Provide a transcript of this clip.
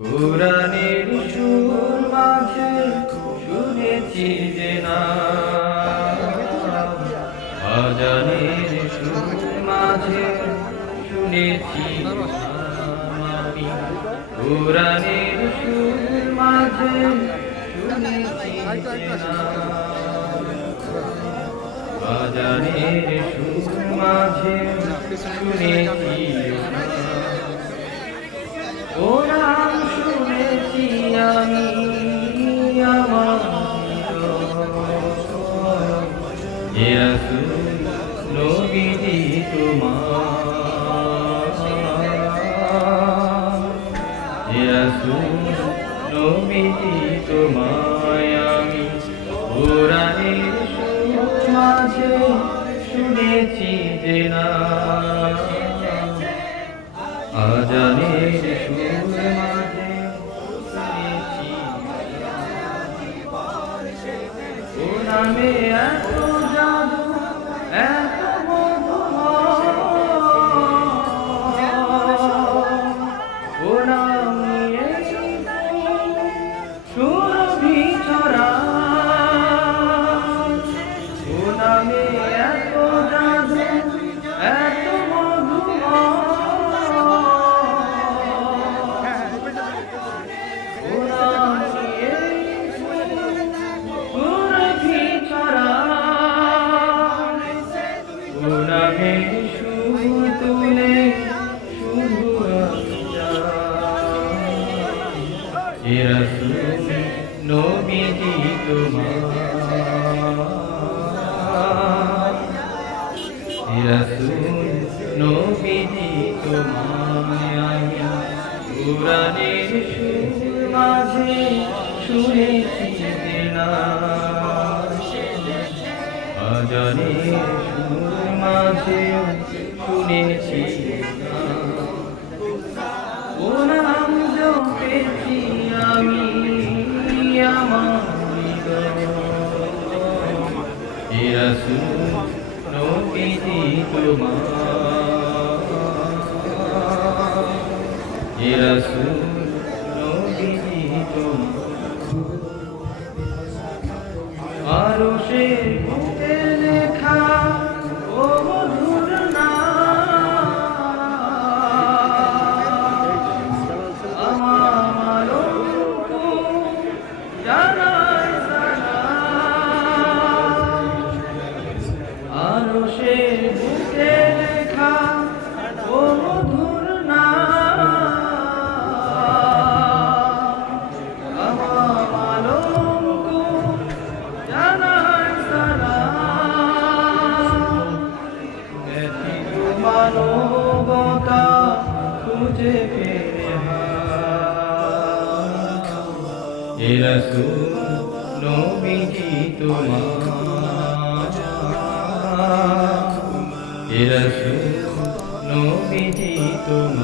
পুরাণের সুর মাঝে শুনেছি যে না। আজানের সুর মাঝে শুনেছি পুরাণের সুর মাঝে শুনেছি আজানের সুর মাঝে শুনেছি নবীজি তোমায় আমি সুর মাঝে শুনেছি যে না আজানের সুর মাঝে শুনেছি ও এত জাদু এত নবীজি তোমার? রসুল নবীজি আমি পুরাণের মাঝে শুনেছি না আজানের মাঝে শুনেছি না রসুল নবীজি তোমার রসুল নবীজি তোমার মানবতা খুঁজে পেয়ে রসুল নবীজি তোমার? রসুল নবীজি তোমার?